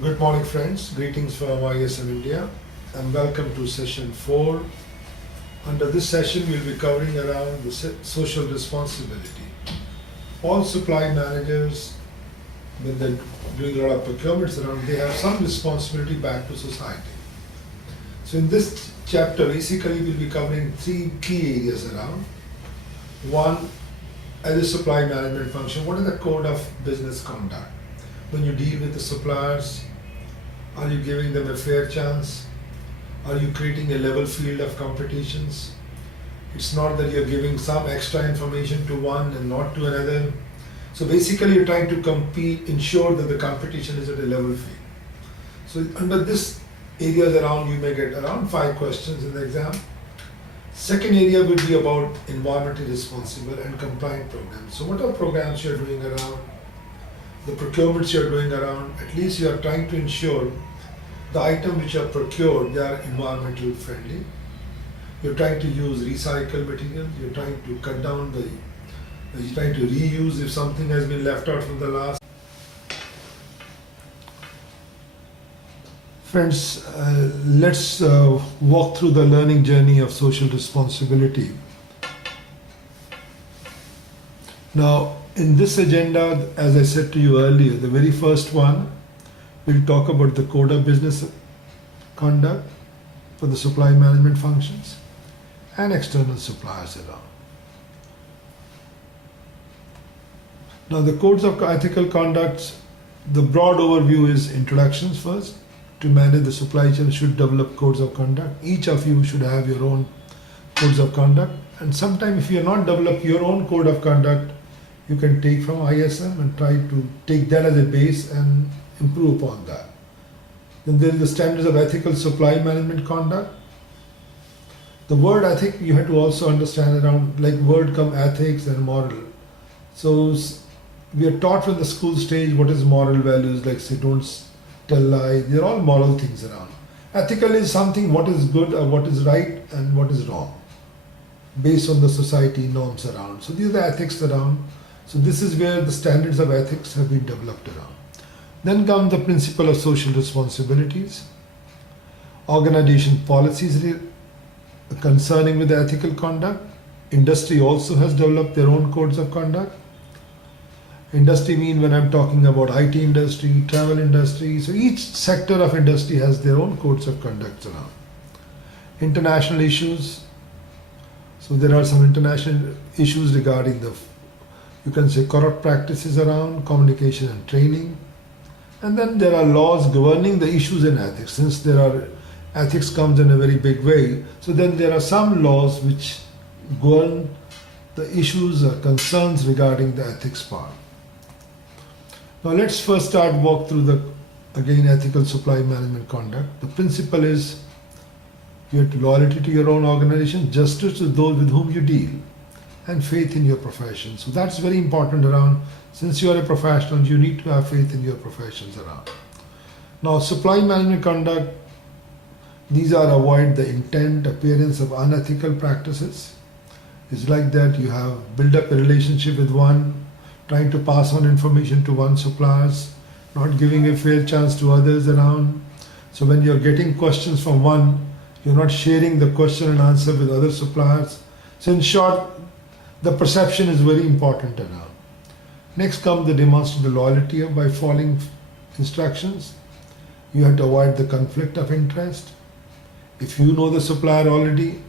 Good morning, friends. Greetings from ISM-INDIA and welcome to session 4. Under this session, we'll be covering around the social responsibility. All supply managers, when they're doing a lot of procurements around, they have some responsibility back to society. So in this chapter, basically, we'll be covering 3 key areas around. One, as a supply management function, what is the code of business conduct? When you deal with the suppliers, are you giving them a fair chance? Are you creating a level field of competitions? It's not that you're giving some extra information to one and not to another. So basically you're trying to ensure that the competition is at a level field. So under this areas around, you may get around 5 questions in the exam. Second area will be about environmentally responsible and compliant programs. So what are programs you're doing around? The procurements you're doing around, at least you are trying to ensure the items which are procured, they are environmentally friendly. You're trying to use recycled materials, you're trying to cut down you're trying to reuse if something has been left out from the last. Friends, let's walk through the learning journey of social responsibility. Now, in this agenda, as I said to you earlier, the very first one, we'll talk about the code of business conduct for the supply management functions and external suppliers around. Now, the codes of ethical conduct, the broad overview is introductions first. To manage the supply chain should develop codes of conduct. Each of you should have your own codes of conduct. And sometimes if you have not developed your own code of conduct, you can take from ISM and try to take that as a base and improve upon that. Then there is the standards of ethical supply management conduct. The word, I think you have to also understand around, like word come ethics and moral. So we are taught from the school stage what is moral values, like say don't tell lies. They're all moral things around. Ethical is something what is good or what is right and what is wrong based on the society norms around. So these are the ethics around. So this is where the standards of ethics have been developed around. Then comes the principle of social responsibilities, organization policies concerning with the ethical conduct. Industry also has developed their own codes of conduct. Industry mean when I'm talking about IT industry, travel industry. So each sector of industry has their own codes of conduct around. International issues. So there are some international issues regarding you can say corrupt practices around communication and training. And then there are laws governing the issues in ethics. Since ethics comes in a very big way, so then there are some laws which govern the issues or concerns regarding the ethics part. Now let's first walk through again ethical supply management conduct. The principle is you have loyalty to your own organization, justice to those with whom you deal, and faith in your profession. So that's very important around. Since you are a professional, you need to have faith in your professions around. Now, supply management conduct, these are avoid the intent, appearance of unethical practices. It's like that you have built up a relationship with one, trying to pass on information to one suppliers, not giving a fair chance to others around. So when you're getting questions from one, you're not sharing the question and answer with other suppliers. So in short, the perception is very important around. Next comes the demonstrate the loyalty by following instructions. You have to avoid the conflict of interest. If you know the supplier already,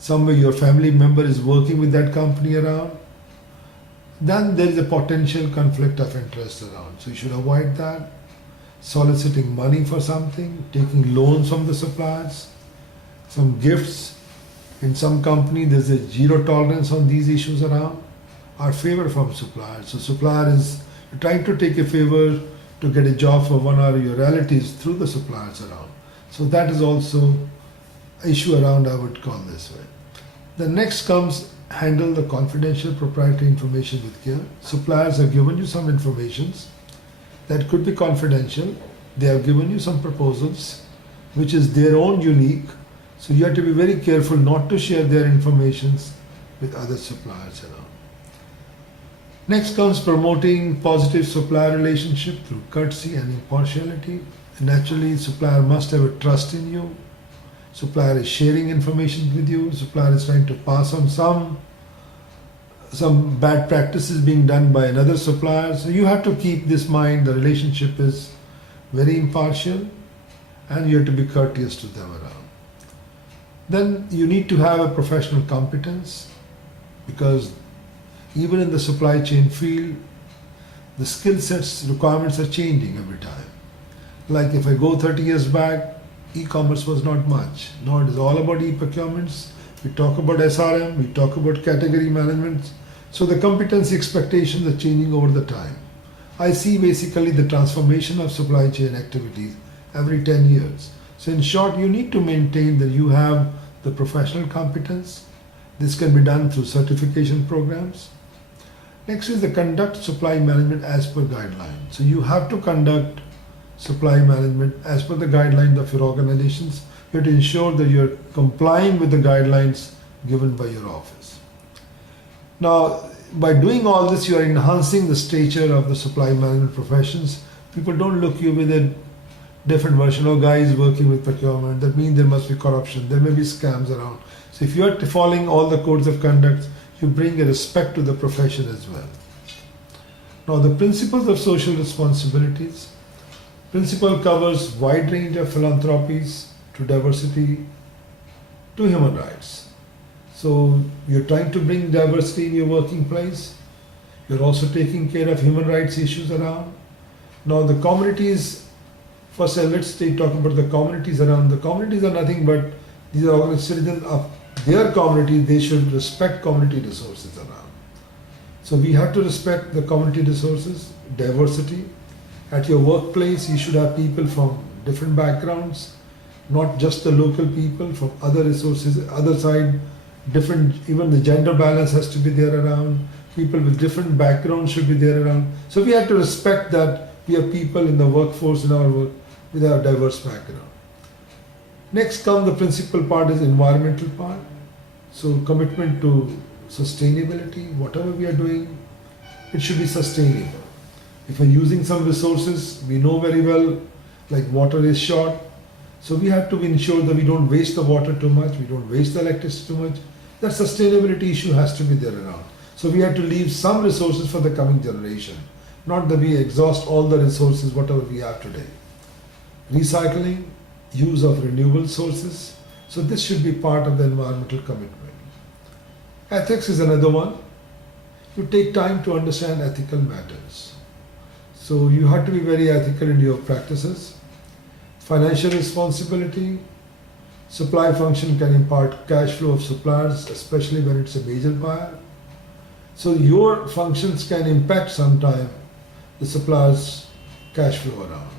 somewhere your family member is working with that company around, then there is a potential conflict of interest around. So you should avoid that. Soliciting money for something, taking loans from the suppliers, some gifts. In some company, there's a zero tolerance on these issues around, are favor from suppliers. So supplier is trying to take a favor to get a job for one of your relatives through the suppliers around. So that is also an issue around, I would call this way. The next comes handle the confidential proprietary information with care. Suppliers have given you some informations that could be confidential. They have given you some proposals which is their own unique. So you have to be very careful not to share their information with other suppliers around. Next comes promoting positive supplier relationship through courtesy and impartiality. naturally supplier must have a trust in you. Supplier is sharing information with you. Supplier is trying to pass on some bad practices being done by another supplier. So you have to keep this mind. The relationship is very impartial, and you have to be courteous to them around. Then you need to have a professional competence, because even in the supply chain field, the skill sets requirements are changing every time. Like if I go 30 years back, e-commerce was not much. Now it is all about e-procurements. We talk about SRM, we talk about category management. So the competency expectations are changing over the time. I see basically the transformation of supply chain activities every 10 years. So in short, you need to maintain that you have the professional competence. This can be done through certification programs. Next is the conduct supply management as per guidelines. So you have to conduct supply management as per the guidelines of your organizations. You have to ensure that you're complying with the guidelines given by your office. Now, by doing all this, you are enhancing the stature of the supply management professions. People don't look you with a different version of guys working with procurement. That means there must be corruption. There may be scams around. So if you are following all the codes of conduct, you bring a respect to the profession as well. Now, the principles of social responsibilities. Principle covers wide range of philanthropies to diversity to human rights. So you're trying to bring diversity in your working place. You're also taking care of human rights issues around. Now the communities, first let's talk about the communities around. The communities are nothing but these are citizens of their community. They should respect community resources around. So we have to respect the community resources, diversity. At your workplace, you should have people from different backgrounds, not just the local people, from other resources, other side, different, even the gender balance has to be there around, people with different backgrounds should be there around. So we have to respect that we have people in the workforce in our work with our diverse background. Next comes the principal part is environmental part. So commitment to sustainability, whatever we are doing, it should be sustainable. If we're using some resources, we know very well, like water is short. So we have to ensure that we don't waste the water too much, we don't waste the electricity too much. That sustainability issue has to be there around. So we have to leave some resources for the coming generation, not that we exhaust all the resources, whatever we have today. Recycling, use of renewable sources. So this should be part of the environmental commitment. Ethics is another one. You take time to understand ethical matters. So you have to be very ethical in your practices. Financial responsibility. Supply function can impart cash flow of suppliers, especially when it's a major buyer. So your functions can impact sometime the supplier's cash flow around.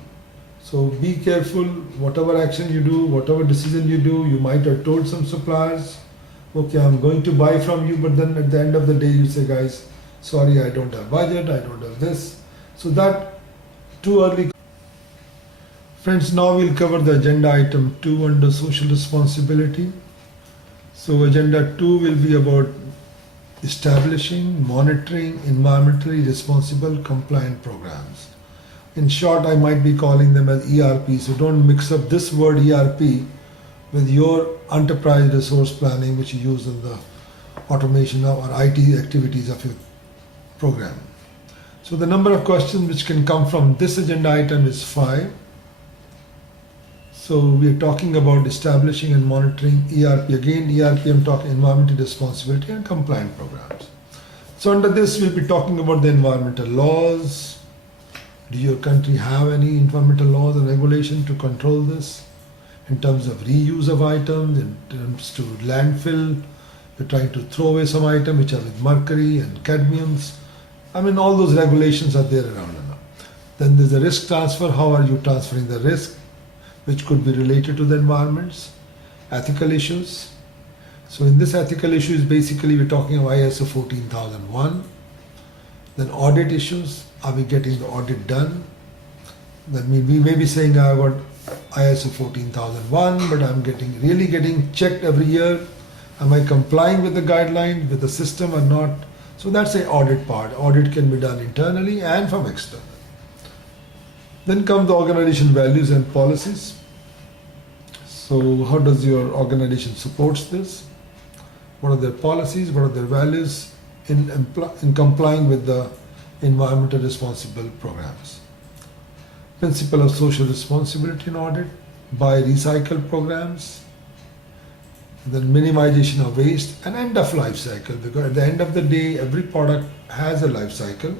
So be careful, whatever action you do, whatever decision you do, you might have told some suppliers, okay, I'm going to buy from you, but then at the end of the day you say, guys, sorry, I don't have budget, I don't have this. So that too early. Friends, now we'll cover the agenda item 2 under social responsibility. So agenda 2 will be about establishing, monitoring environmentally responsible compliant programs. In short, I might be calling them as ERP. So don't mix up this word ERP with your enterprise resource planning, which you use in the automation of or IT activities of your program. So the number of questions which can come from this agenda item is 5. So we are talking about establishing and monitoring ERP. Again, ERP, I'm talking environmental responsibility and compliant programs. So under this, we'll be talking about the environmental laws. Do your country have any environmental laws and regulation to control this? In terms of reuse of items, in terms to landfill, we're trying to throw away some items which are with mercury and cadmiums. I mean, all those regulations are there around now. Then there's a risk transfer. How are you transferring the risk, which could be related to the environments? Ethical issues. So in this ethical issues, basically we're talking about ISO 14001. Then audit issues. Are we getting the audit done? That means we may be saying I got ISO 14001, but I'm really getting checked every year. Am I complying with the guidelines, with the system or not? So that's the audit part. Audit can be done internally and from external. Then come the organization values and policies. So how does your organization supports this? What are their policies? What are their values in complying with the environmental responsible programs? Principle of social responsibility in audit, buy recycle programs, then minimization of waste and end of life cycle, because at the end of the day every product has a life cycle,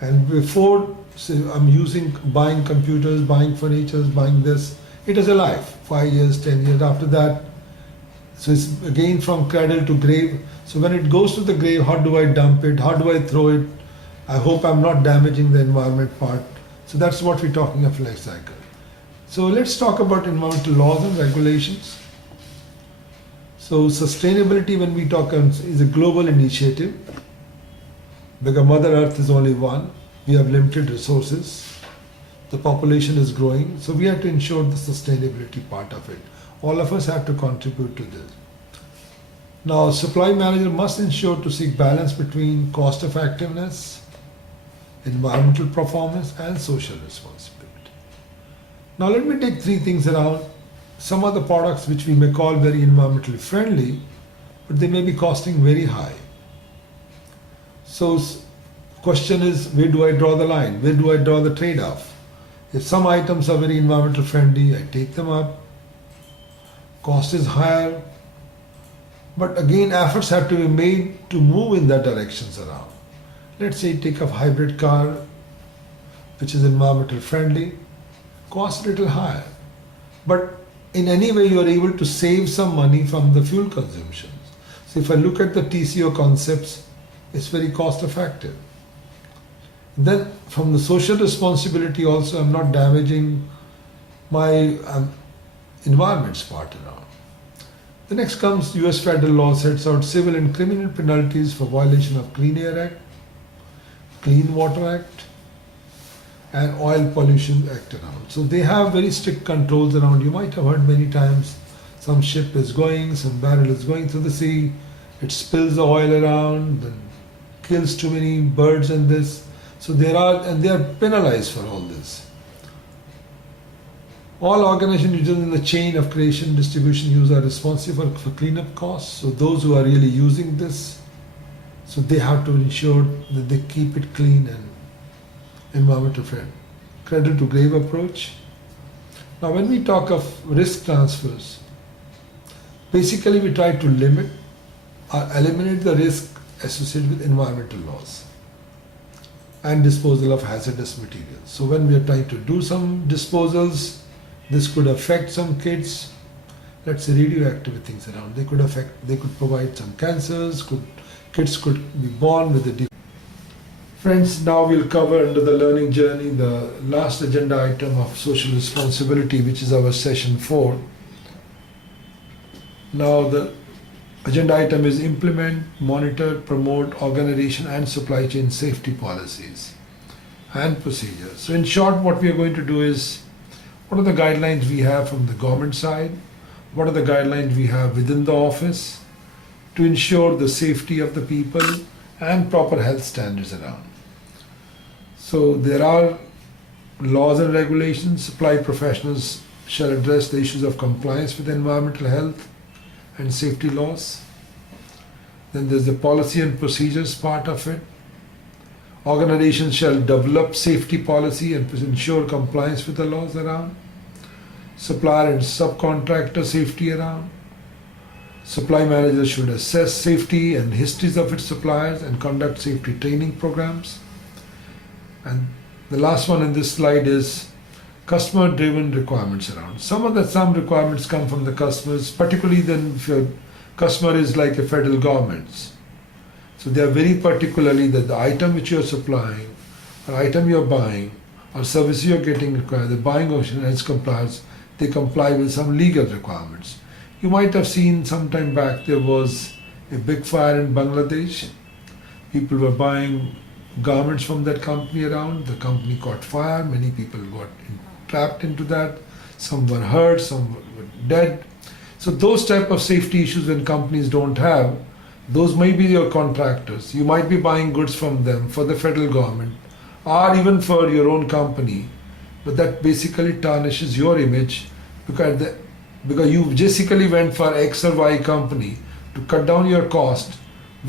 and before say, I'm buying computers, buying furniture, buying this, it has a life, 5 years, 10 years after that. So it's again from cradle to grave. So when it goes to the grave, how do I dump it? How do I throw it? I hope I'm not damaging the environment part. So that's what we're talking of life cycle. So let's talk about environmental laws and regulations. So sustainability, when we talk, is a global initiative because Mother Earth is only one. We have limited resources. The population is growing. So we have to ensure the sustainability part of it. All of us have to contribute to this. Now, supply manager must ensure to seek balance between cost effectiveness, environmental performance, and social responsibility. Now, let me take three things around. Some of the products which we may call very environmentally friendly, but they may be costing very high. So, question is, where do I draw the line? Where do I draw the trade-off? If some items are very environmental friendly, I take them up. Cost is higher, but again efforts have to be made to move in that directions around. Let's say take a hybrid car which is environmental friendly, cost a little higher, but in any way you are able to save some money from the fuel consumptions. So if I look at the TCO concepts, it's very cost effective. Then from the social responsibility also, I'm not damaging my environment's part around. The next comes US federal law sets out civil and criminal penalties for violation of Clean Air Act, Clean Water Act, and Oil Pollution Act around. So they have very strict controls around. You might have heard many times some ship is going, some barrel is going through the sea, it spills the oil around, then kills too many birds and this. So they are penalized for all this. All organizations in the chain of creation, distribution, use are responsible for cleanup costs. So those who are really using this, so they have to ensure that they keep it clean and environmental friendly. Cradle to grave approach. Now when we talk of risk transfers, basically we try to limit or eliminate the risk associated with environmental laws and disposal of hazardous materials. So when we are trying to do some disposals, this could affect some kids, let's say radioactive things around. They could provide some cancers, kids could be born with a. Friends, now we'll cover under the learning journey the last agenda item of social responsibility, which is our session 4. Now the agenda item is implement, monitor, promote organization and supply chain safety policies and procedures. So in short, what we are going to do is, what are the guidelines we have from the government side? What are the guidelines we have within the office to ensure the safety of the people and proper health standards around? So there are laws and regulations. Supply professionals shall address the issues of compliance with environmental health and safety laws. Then there's the policy and procedures part of it. Organizations shall develop safety policy and ensure compliance with the laws around. Supplier and subcontractor safety around. Supply managers should assess safety and histories of its suppliers and conduct safety training programs. And the last one in this slide is customer driven requirements around. Some requirements come from the customers, particularly then if your customer is like a federal government. So they are very particularly that the item which you are supplying, or item you are buying, or service you are getting required, the buying option and its compliance, they comply with some legal requirements. You might have seen some time back there was a big fire in Bangladesh. People were buying garments from that company around. The company caught fire. Many people got trapped into that. Some were hurt, some were dead. So those type of safety issues when companies don't have, those may be your contractors. You might be buying goods from them for the federal government or even for your own company. but that basically tarnishes your image because you basically went for X or Y company to cut down your cost